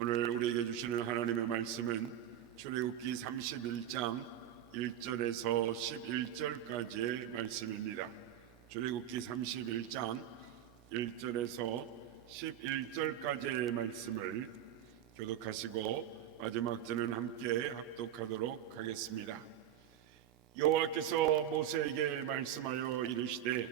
오늘 우리에게 주시는 하나님의 말씀은 출애굽기 31장 1절에서 11절까지의 말씀입니다. 출애굽기 31장 1절에서 11절까지의 말씀을 교독하시고 마지막 절은 함께 합독하도록 하겠습니다. 여호와께서 모세에게 말씀하여 이르시되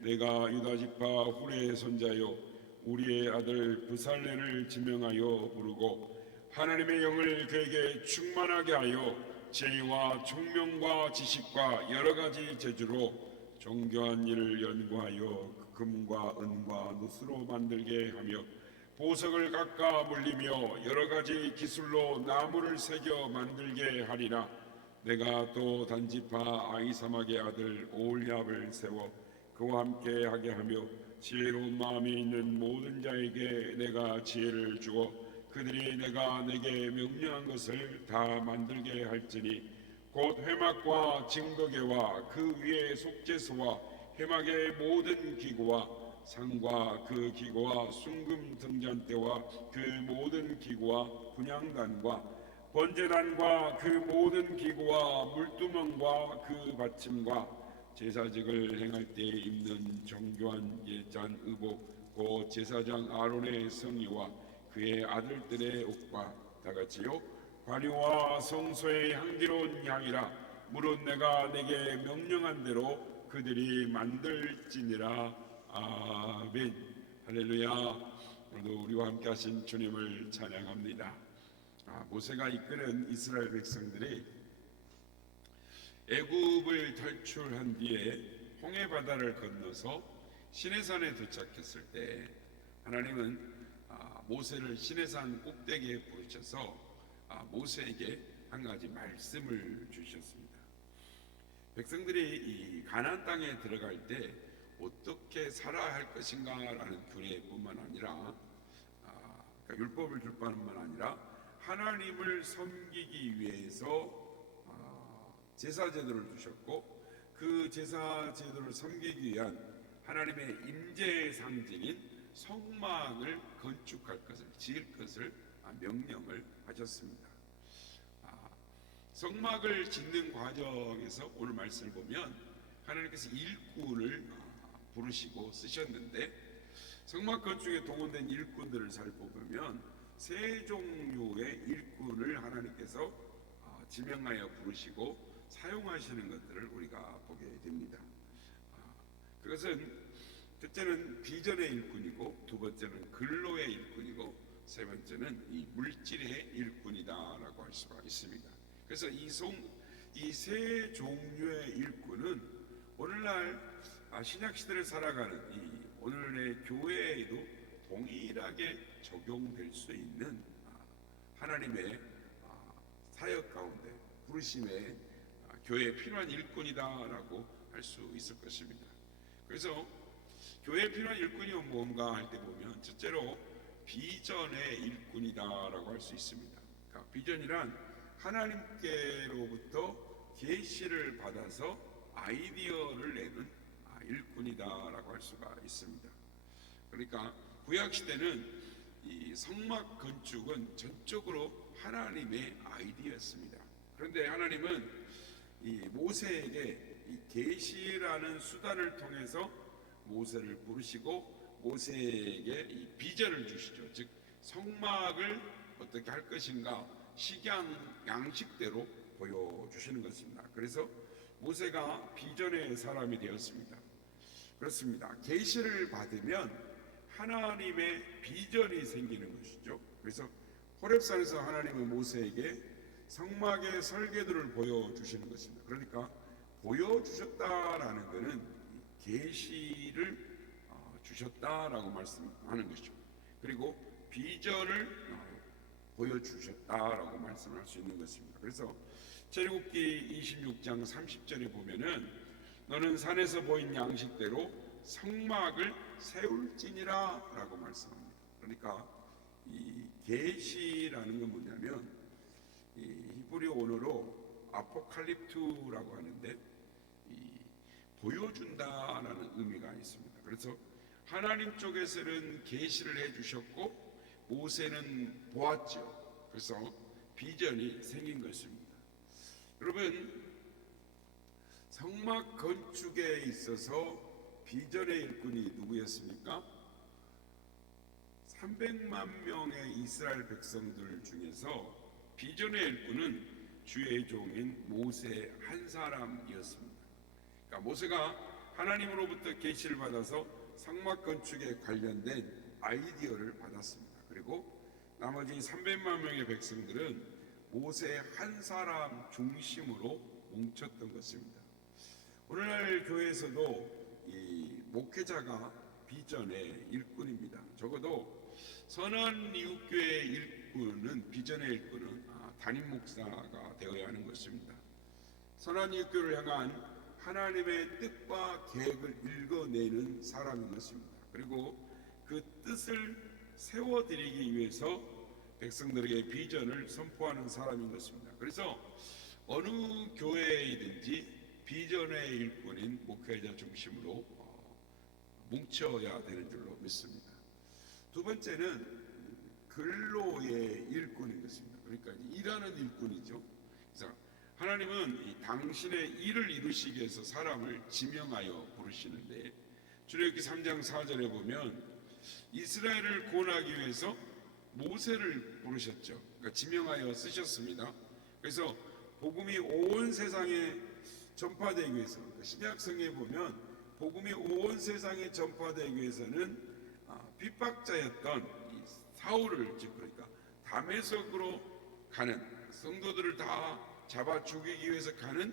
내가 유다 지파 후레의 손자요 우리의 아들 브살레를 지명하여 부르고 하나님의 영을 그에게 충만하게 하여 지혜와 총명과 지식과 여러 가지 재주로 정교한 일을 연구하여 금과 은과 누수로 만들게 하며 보석을 깎아 물리며 여러 가지 기술로 나무를 새겨 만들게 하리라. 내가 또 단지파 아히사막의 아들 오홀리압을 세워 그와 함께 하게 하며 지혜로운 마음이 있는 모든 자에게 내가 지혜를 주어 그들이 내가 내게 명령한 것을 다 만들게 할지니 곧 회막과 증거계와 그 위에 속죄소와 회막의 모든 기구와 상과 그 기구와 순금 등잔대와 그 모든 기구와 분향단과 번제단과 그 모든 기구와 물두멍과 그 받침과 제사직을 행할 때 입는 정교한 예찬 의복 곧 제사장 아론의 성의와 그의 아들들의 옷과 다같이요 관유와 성소의 향기로운 향이라 무릇 내가 내게 명령한 대로 그들이 만들지니라. 아멘. 할렐루야. 오늘도 우리와 함께 하신 주님을 찬양합니다. 모세가 이끄는 이스라엘 백성들이 애굽을 탈출한 뒤에 홍해 바다를 건너서 시내산에 도착했을 때 하나님은 모세를 시내산 꼭대기에 부르셔서 모세에게 한 가지 말씀을 주셨습니다. 백성들이 이 가나안 땅에 들어갈 때 어떻게 살아야 할 것인가라는 규례뿐만 아니라 그러니까 율법을 줄 뿐만 아니라 하나님을 섬기기 위해서 제사 제도를 주셨고 그 제사 제도를 섬기기 위한 하나님의 임재의 상징인 성막을 건축할 것을 지을 것을 명령을 하셨습니다. 성막을 짓는 과정에서 오늘 말씀을 보면 하나님께서 일꾼을 부르시고 쓰셨는데 성막 건축에 동원된 일꾼들을 살펴보면 세 종류의 일꾼을 하나님께서 지명하여 부르시고 사용하시는 것들을 우리가 보게 됩니다. 그것은 첫째는 비전의 일꾼이고 두 번째는 근로의 일꾼이고 세 번째는 이 물질의 일꾼이다라고 할 수가 있습니다. 그래서 이 세 종류의 일꾼은 오늘날 신약 시대를 살아가는 이 오늘의 교회에도 동일하게 적용될 수 있는 하나님의 사역 가운데 부르심에 교회에 필요한 일꾼이다라고 할 수 있을 것입니다. 그래서 교회에 필요한 일꾼이 뭔가 할 때 보면 첫째로 비전의 일꾼이다라고 할 수 있습니다. 그러니까 비전이란 하나님께로부터 계시를 받아서 아이디어를 내는 일꾼이다라고 할 수가 있습니다. 그러니까 구약 시대는 이 성막 건축은 전적으로 하나님의 아이디어였습니다. 그런데 하나님은 이 모세에게 이 계시라는 수단을 통해서 모세를 부르시고 모세에게 이 비전을 주시죠. 즉 성막을 어떻게 할 것인가 식양 양식대로 보여주시는 것입니다. 그래서 모세가 비전의 사람이 되었습니다. 그렇습니다. 계시를 받으면 하나님의 비전이 생기는 것이죠. 그래서 호렙산에서 하나님은 모세에게 성막의 설계도를 보여주시는 것입니다. 그러니까 보여주셨다라는 것은 계시를 주셨다라고 말씀하는 것이죠. 그리고 비전을 보여주셨다라고 말씀할 수 있는 것입니다. 그래서 출애굽기 26장 30절에 보면은 너는 산에서 보인 양식대로 성막을 세울지니라 라고 말씀합니다. 그러니까 이 계시라는 건 뭐냐면 이 히브리어 언어로 아포칼립투라고 하는데 이 보여준다라는 의미가 있습니다. 그래서 하나님 쪽에서는 계시를 해주셨고 모세는 보았죠. 그래서 비전이 생긴 것입니다. 여러분, 성막 건축에 있어서 비전의 일꾼이 누구였습니까? 300만 명의 이스라엘 백성들 중에서 비전의 일꾼은 주의 종인 모세 한 사람이었습니다. 그러니까 모세가 하나님으로부터 계시를 받아서 성막 건축에 관련된 아이디어를 받았습니다. 그리고 나머지 300만 명의 백성들은 모세 한 사람 중심으로 뭉쳤던 것입니다. 오늘날 교회에서도 이 목회자가 비전의 일꾼입니다. 적어도 선한 이웃교회의 일꾼은, 비전의 일꾼은 담임 목사가 되어야 하는 것입니다. 선한 이웃교회를 향한 하나님의 뜻과 계획을 읽어내는 사람인 것입니다. 그리고 그 뜻을 세워드리기 위해서 백성들에게 비전을 선포하는 사람인 것입니다. 그래서 어느 교회이든지 비전의 일꾼인 목회자 중심으로 뭉쳐야 되는 줄로 믿습니다. 두 번째는 근로의 일꾼인 것입니다. 그러니까 일하는 일꾼이죠. 그래서 하나님은 당신의 일을 이루시기 위해서 사람을 지명하여 부르시는데, 출애굽기 3장 4절에 보면 이스라엘을 구원하기 위해서 모세를 부르셨죠. 그러니까 지명하여 쓰셨습니다. 그래서 복음이 온 세상에 전파되기 위해서, 그러니까 신약성에 보면 복음이 온 세상에 전파되기 위해서는 핍박자였던 이 사울을, 즉 그러니까 다메섹으로 가는 성도들을 다 잡아 죽이기 위해서 가는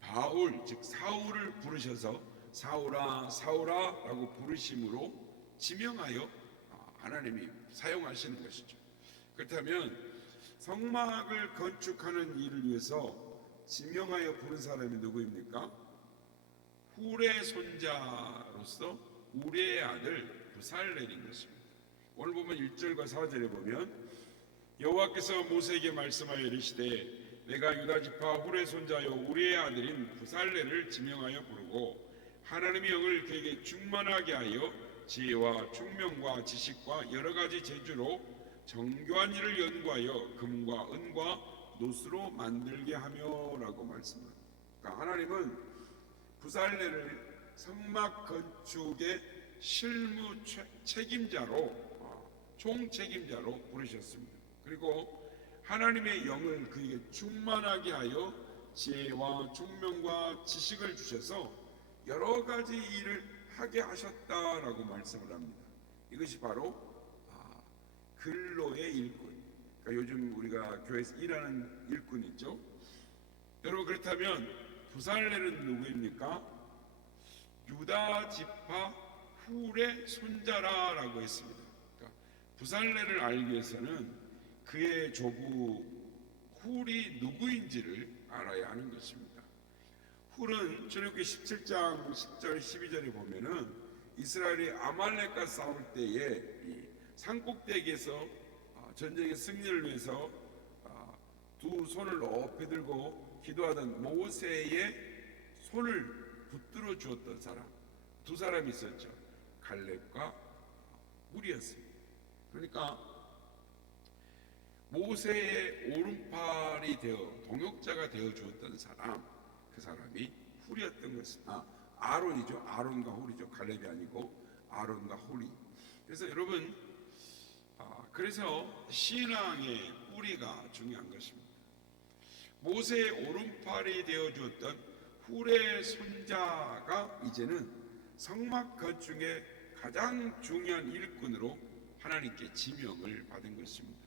바울, 즉 사울을 부르셔서 사울아 사울아 라고 부르심으로 지명하여 하나님이 사용하시는 것이죠. 그렇다면 성막을 건축하는 일을 위해서 지명하여 부른 사람이 누구입니까? 훌의 손자로서 우리의 아들 부살렐인 것입니다. 오늘 보면 1절과 4절에 보면 여호와께서 모세에게 말씀하여 이르시되 내가 유다 지파 훌의 손자여 우리의 아들인 부살렐을 지명하여 부르고 하나님의 영을 그에게 충만하게 하여 지혜와 총명과 지식과 여러 가지 재주로 정교한 일을 연구하여 금과 은과 노스로 만들게 하며라고 말씀합니다. 그러니까 하나님은 부살렐을 성막 건축의 실무 책임자로, 총책임자로 부르셨습니다. 그리고 하나님의 영을 그에게 충만하게 하여 지혜와 총명과 지식을 주셔서 여러 가지 일을 하게 하셨다라고 말씀을 합니다. 이것이 바로 근로의 일꾼. 그러니까 요즘 우리가 교회에서 일하는 일꾼 있죠. 여러분, 그렇다면 부살렐은 누구입니까? 유다 지파 훌의 손자라고 했습니다. 그러니까 부살렐을 알기 위해서는 그의 조부 훌이 누구인지를 알아야 하는 것입니다. 훌은 출애굽기 17장 10절 12절에 보면은 이스라엘이 아말렉과 싸울 때에 이 산꼭대기에서 전쟁의 승리를 위해서 두 손을 높이 들고 기도하던 모세의 손을 붙들어 주었던 사람, 두 사람이 있었죠. 갈렙과 훌이었습니다. 그러니까 모세의 오른팔이 되어 동역자가 되어 주었던 사람, 그 사람이 훌이었던 것입니다. 아론이죠. 아론과 훌이죠. 갈렙이 아니고 아론과 훌이. 그래서 여러분, 그래서 신앙의 뿌리가 중요한 것입니다. 모세의 오른팔이 되어 주었던 훌의 손자가 이제는 성막 건축의 가장 중요한 일꾼으로 하나님께 지명을 받은 것입니다.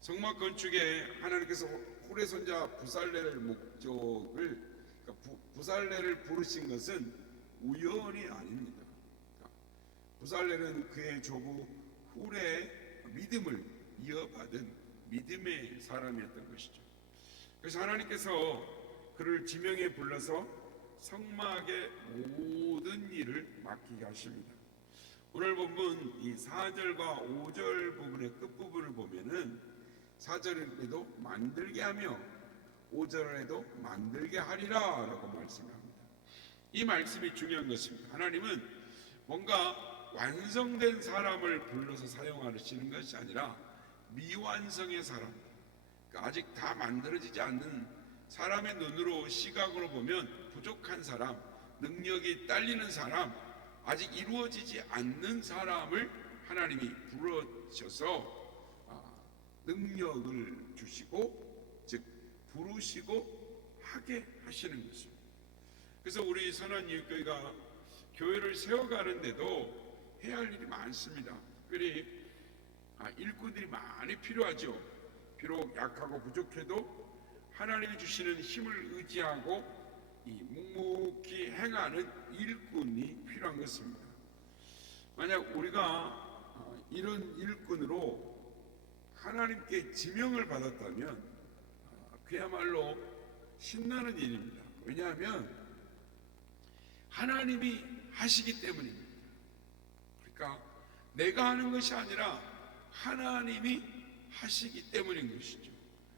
성막 건축에 하나님께서 훌의 손자 부살렐을 목적을, 그러니까 부살렐을 부르신 것은 우연이 아닙니다. 부살렐은 그의 조부 훌의 믿음을 이어받은 믿음의 사람이었던 것이죠. 그래서 하나님께서 그를 지명해 불러서 성막의 모든 일을 맡기게 하십니다. 오늘 본문 이 4절과 5절 부분의 끝부분을 보면은 4절에도 만들게 하며 5절에도 만들게 하리라 라고 말씀합니다. 이 말씀이 중요한 것입니다. 하나님은 뭔가 완성된 사람을 불러서 사용하시는 것이 아니라 미완성의 사람, 그러니까 아직 다 만들어지지 않는 사람의 눈으로 시각으로 보면 부족한 사람, 능력이 딸리는 사람, 아직 이루어지지 않는 사람을 하나님이 부르셔서 능력을 주시고, 즉 부르시고 하게 하시는 것입니다. 그래서 우리 선한이웃교회가 교회를 세워가는데도 해야 할 일이 많습니다. 특별히 일꾼들이 많이 필요하죠. 비록 약하고 부족해도 하나님이 주시는 힘을 의지하고 이 묵묵히 행하는 일꾼이 필요한 것입니다. 만약 우리가 이런 일꾼으로 하나님께 지명을 받았다면 그야말로 신나는 일입니다. 왜냐하면 하나님이 하시기 때문입니다. 그러니까 내가 하는 것이 아니라 하나님이 하시기 때문인 것이죠.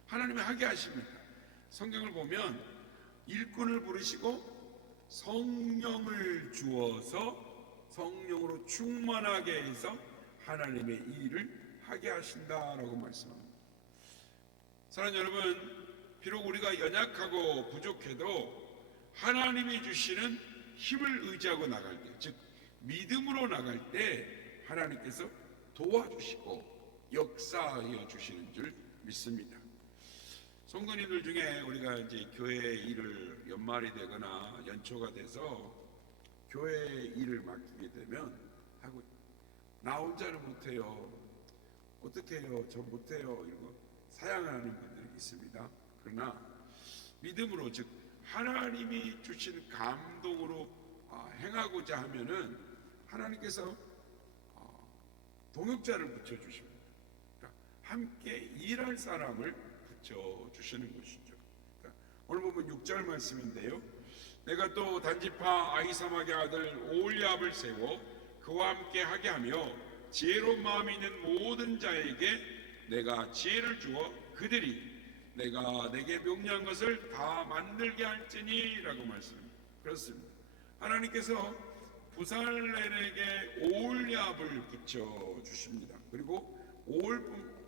하나님이 하게 하십니다. 성경을 보면 일꾼을 부르시고 성령을 주어서 성령으로 충만하게 해서 하나님의 일을 하게 하신다라고 말씀합니다. 사랑하는 여러분, 비록 우리가 연약하고 부족해도 하나님이 주시는 힘을 의지하고 나갈 때, 즉 믿음으로 나갈 때 하나님께서 도와주시고 역사하여 주시는 줄 믿습니다. 성도님들 중에 우리가 이제 교회 일을 연말이 되거나 연초가 돼서 교회 일을 맡기게 되면 하고 나 혼자는 못해요. 어떻게 해요? 저 못해요. 이러고 사양하는 분들이 있습니다. 그러나 믿음으로, 즉 하나님이 주신 감동으로 행하고자 하면은 하나님께서 동역자를 붙여주십니다. 그러니까 함께 일할 사람을 붙여주시는 것이죠. 그러니까 오늘 보면 6절 말씀인데요. 내가 또 단지파 아히사막의 아들 오홀리압을 세워 그와 함께 하게 하며 지혜로운 마음이 있는 모든 자에게 내가 지혜를 주어 그들이 내가 내게 명령한 것을 다 만들게 할지니 라고 말씀합니다. 그렇습니다. 하나님께서 부살렐에게 오홀리압을 붙여주십니다. 그리고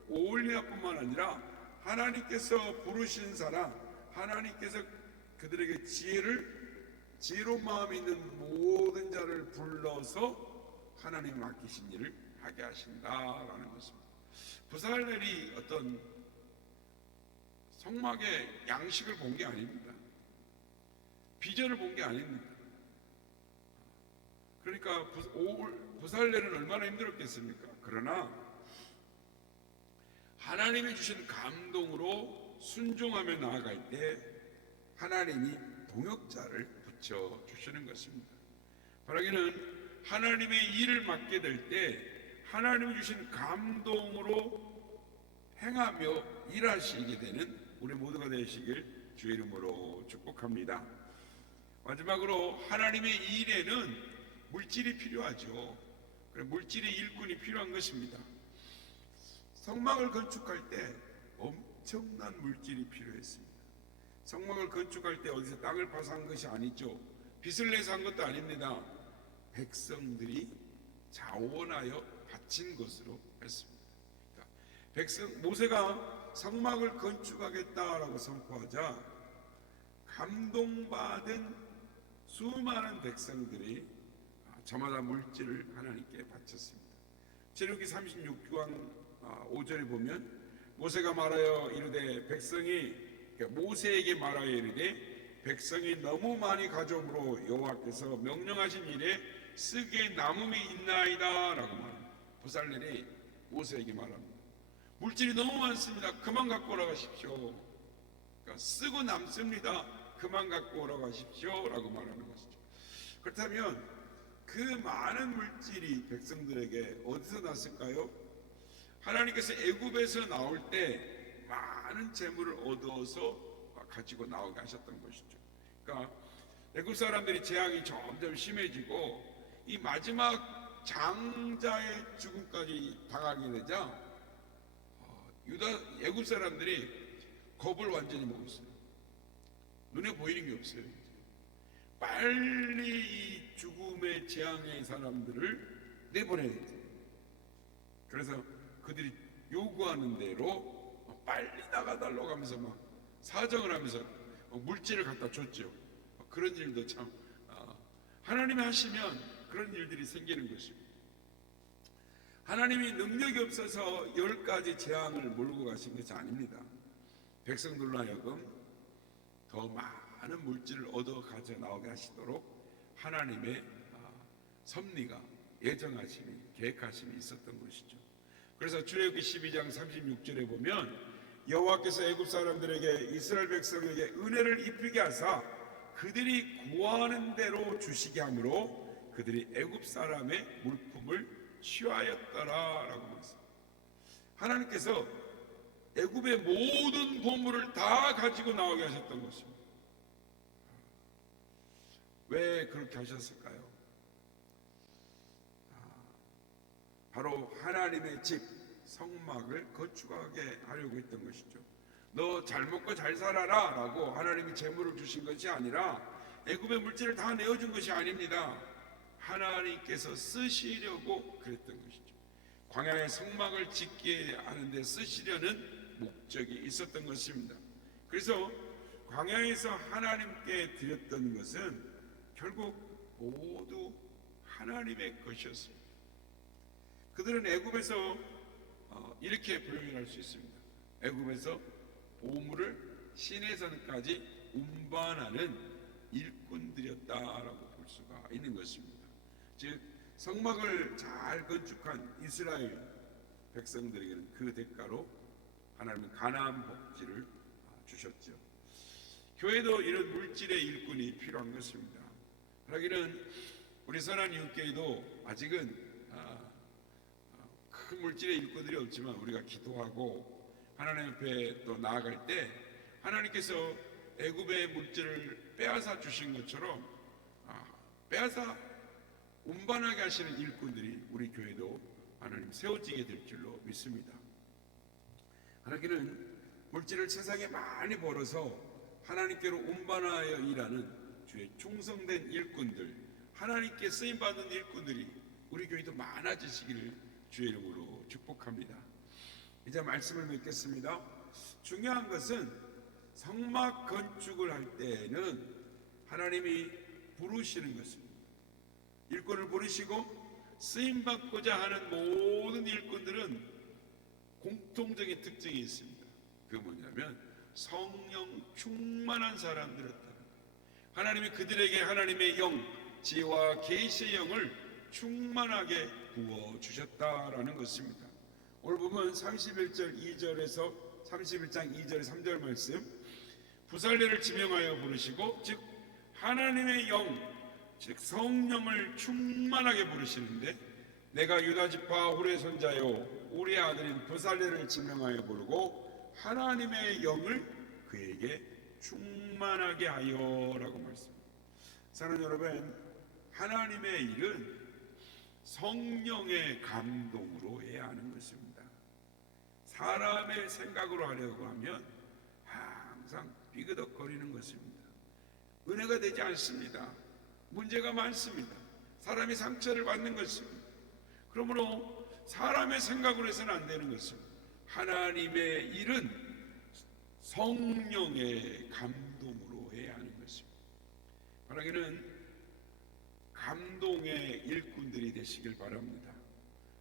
오홀리압뿐만 아니라 하나님께서 부르신 사람, 하나님께서 그들에게 지혜로운 마음이 있는 모든 자를 불러서 하나님 맡기신 일을 하게 하신다라는 것입니다. 부살렐이 어떤 성막의 양식을 본 게 아닙니다. 비전을 본 게 아닙니다. 그러니까 부살렐은 얼마나 힘들었겠습니까? 그러나 하나님이 주신 감동으로 순종하며 나아갈 때 하나님이 동역자를 붙여주시는 것입니다. 바라기는 하나님의 일을 맡게 될 때 하나님이 주신 감동으로 행하며 일하시게 되는 우리 모두가 되시길 주의 이름으로 축복합니다. 마지막으로 하나님의 일에는 물질이 필요하죠. 물질의 일꾼이 필요한 것입니다. 성막을 건축할 때 엄청난 물질이 필요했습니다. 성막을 건축할 때 어디서 땅을 파서 한 것이 아니죠. 빚을 내서 한 것도 아닙니다. 백성들이 자원하여 바친 것으로 했습니다. 모세가 성막을 건축하겠다라고 선포하자 감동받은 수많은 백성들이 저마다 물질을 하나님께 바쳤습니다. 출애굽기 36장 5절에 보면 모세가 말하여 이르되 모세에게 말하여 이르되 백성이 너무 많이 가져옴으로 여호와께서 명령하신 일에 쓰기에 남음이 있나이다 라고 말합니다. 부살렐이 모세에게 말합니다. 물질이 너무 많습니다. 그만 갖고 오라 가십시오. 그러니까 쓰고 남습니다. 그만 갖고 오라 가십시오 라고 말하는 것이죠. 그렇다면 그 많은 물질이 백성들에게 어디서 났을까요? 하나님께서 애굽에서 나올 때 많은 재물을 얻어서 가지고 나오게 하셨던 것이죠. 그러니까 애굽 사람들이 재앙이 점점 심해지고 이 마지막 장자의 죽음까지 당하게 되자 애굽 사람들이 겁을 완전히 먹었어요. 눈에 보이는 게 없어요. 이제. 빨리 이 죽음의 재앙의 사람들을 내보내야 돼. 그래서 그들이 요구하는 대로 빨리 나가달라고 하면서 막 사정을 하면서 물질을 갖다 줬죠. 그런 일도 참 하나님이 하시면 그런 일들이 생기는 것입니다. 하나님이 능력이 없어서 10가지 재앙을 몰고 가신 것이 아닙니다. 백성들로 하여금 더 많은 물질을 얻어 가져 나오게 하시도록 하나님의 섭리가, 예정하심이, 계획하심이 있었던 것이죠. 그래서 출애굽기 12장 36절에 보면 여호와께서 애굽 사람들에게 이스라엘 백성에게 은혜를 입히게 하사 그들이 구하는 대로 주시게 하므로 그들이 애굽 사람의 물품을 취하였더라라고 말했습니다. 하나님께서 애굽의 모든 보물을 다 가지고 나오게 하셨던 것입니다. 왜 그렇게 하셨을까요? 바로 하나님의 집 성막을 건축하게 하려고 했던 것이죠. 너 잘 먹고 잘 살아라 라고 하나님이 재물을 주신 것이 아니라 애굽의 물질을 다 내어준 것이 아닙니다. 하나님께서 쓰시려고 그랬던 것이죠. 광야의 성막을 짓게 하는데 쓰시려는 목적이 있었던 것입니다. 그래서 광야에서 하나님께 드렸던 것은 결국 모두 하나님의 것이었습니다. 그들은 애굽에서 이렇게 표현할 수 있습니다. 애굽에서 보물을 시내산까지 운반하는 일꾼들이었다라고 볼 수가 있는 것입니다. 즉 성막을 잘 건축한 이스라엘 백성들에게는 그 대가로 하나님은 가나안 복지를 주셨죠. 교회도 이런 물질의 일꾼이 필요한 것입니다. 하기는 우리 선한 이웃교회도 아직은 큰 물질의 일꾼들이 없지만 우리가 기도하고 하나님 앞에 또 나아갈 때 하나님께서 애굽의 물질을 빼앗아 주신 것처럼 빼앗아 운반하게 하시는 일꾼들이 우리 교회도 하나님 세워지게 될 줄로 믿습니다. 하나님께는 물질을 세상에 많이 벌어서 하나님께로 운반하여 일하는 주의 충성된 일꾼들, 하나님께 쓰임받는 일꾼들이 우리 교회도 많아지시기를 주의 이름으로 축복합니다. 이제 말씀을 맺겠습니다. 중요한 것은 성막 건축을 할 때에는 하나님이 부르시는 것입니다. 일꾼을 부르시고 쓰임받고자 하는 모든 일꾼들은 공통적인 특징이 있습니다. 그게 뭐냐면 성령 충만한 사람들이었다. 하나님이 그들에게 하나님의 영, 지혜와 계시의 영을 충만하게 부어주셨다라는 것입니다. 오늘 보면 31절 2절에서 31장 2절 3절 말씀, 부살레를 지명하여 부르시고 즉 하나님의 영, 즉 성령을 충만하게 부르시는데 내가 유다지파 후레 손자요 우리의 아들인 부살레를 지명하여 부르고 하나님의 영을 그에게 충만하게 하여라고 말씀합니다. 사랑하는 여러분, 하나님의 일은 성령의 감동으로 해야 하는 것입니다. 사람의 생각으로 하려고 하면 항상 삐그덕거리는 것입니다. 은혜가 되지 않습니다. 문제가 많습니다. 사람이 상처를 받는 것입니다. 그러므로 사람의 생각으로 해서는 안 되는 것입니다. 하나님의 일은 성령의 감동으로 해야 하는 것입니다. 바라기는 감동의 일꾼들이 되시길 바랍니다.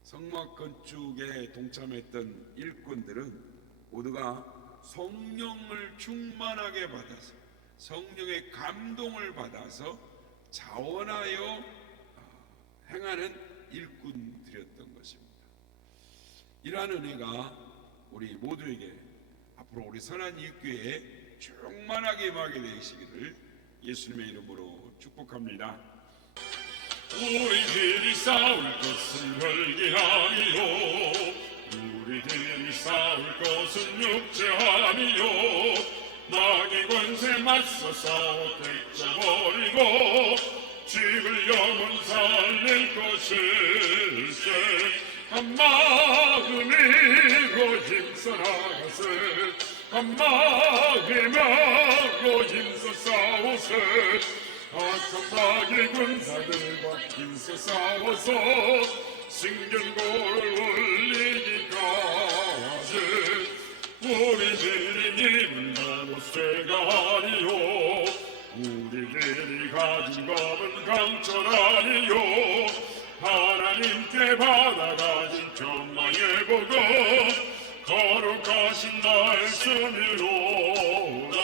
성막 건축에 동참했던 일꾼들은 모두가 성령을 충만하게 받아서 성령의 감동을 받아서 자원하여 행하는 일꾼들이었던 것입니다. 이러한 은혜가 우리 모두에게 앞으로 우리 선한 이웃교회에 충만하게 임하게 되시기를 예수님의 이름으로 축복합니다. 우리들이 싸울 것은 혈기 아니요 우리들이 싸울 것은 육체 아니요 마귀 권세 맞서 싸워 되쳐버리고 집을 영원 살릴 것일세 한 마음이고 힘써 나가세 한 마음이고 힘써 싸우세 악한 마귀 군사들과 힘써 싸워서 승전고를 올리기까지 우리들이 입은 옷쇠가 아니요 우리들이 가진 법은 강철 아니요 하나님께 받아가진 정마의 복음 거룩하신 말씀이로다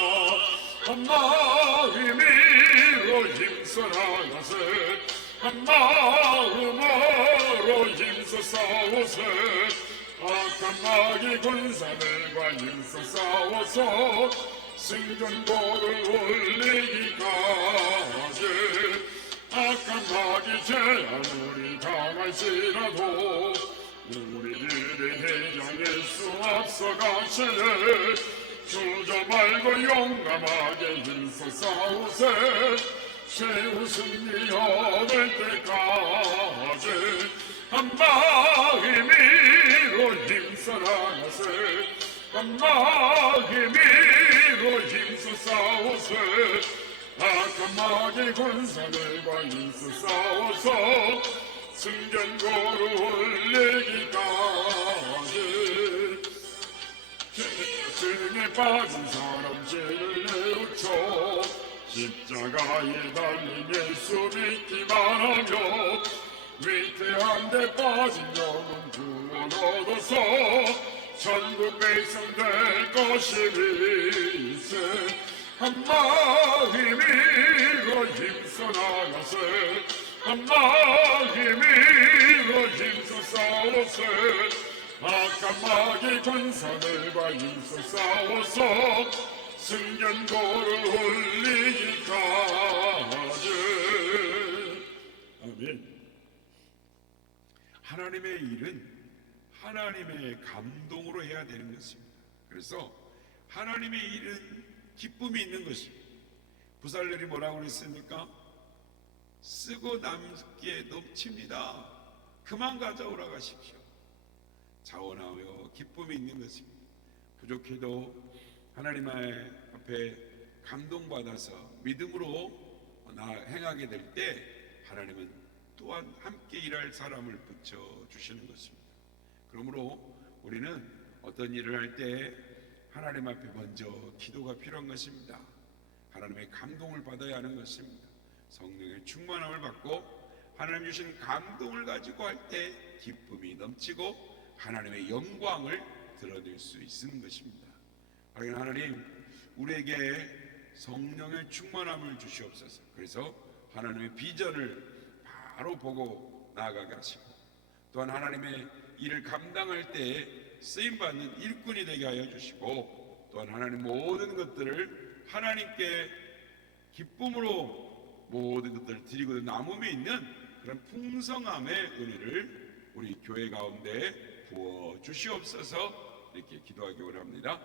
한 마음으로 힘써 나가세 한 마음으로 힘써 싸우세 악한 마귀 군사들과 힘써 싸워서 승전고를 올리기까지 악한 마귀 재앙이 당할지라도 우리들의 대장 예수 앞서가시네 주저 말고 용감하게 힘써 싸우세 최후 승리 얻을 때까지 한 마음으로 힘써 나가세 한 마음으로 힘써 싸우세 악한 마귀 군사들과 힘써 싸워서 승전고를 올리기까지 증에 빠진 사람 죄를 내우쳐 십자가에 달린 예수 믿기만 하며 위태한 데 빠진 영혼 구원 얻어서 천국 백성 될 것이리세 한 마음으로 힘써 나가세 한 마음으로 힘써 싸우세 악한 마귀 군사들과 힘써 싸워서 승전고를 올리기까지 아멘. 하나님의 일은 하나님의 감동으로 해야 되는 것입니다. 그래서 하나님의 일은 기쁨이 있는 것입니다. 부살렐이 뭐라고 그랬습니까? 쓰고 남게 넘칩니다. 그만 가져오라 가십시오. 자원하며 기쁨이 있는 것입니다. 부족해도 하나님 앞에 감동받아서 믿음으로 행하게 될 때 하나님은 또한 함께 일할 사람을 붙여주시는 것입니다. 그러므로 우리는 어떤 일을 할 때 하나님 앞에 먼저 기도가 필요한 것입니다. 하나님의 감동을 받아야 하는 것입니다. 성령의 충만함을 받고 하나님 주신 감동을 가지고 할 때 기쁨이 넘치고 하나님의 영광을 드러낼 수 있는 것입니다. 하나님 우리에게 성령의 충만함을 주시옵소서. 그래서 하나님의 비전을 바로 보고 나아가게 하시고 또한 하나님의 일을 감당할 때 쓰임받는 일꾼이 되게 하여 주시고 또한 하나님 모든 것들을 하나님께 기쁨으로 모든 것들을 드리고 남음에 있는 그런 풍성함의 은혜를 우리 교회 가운데 부어 주시옵소서. 이렇게 기도하기 원합니다.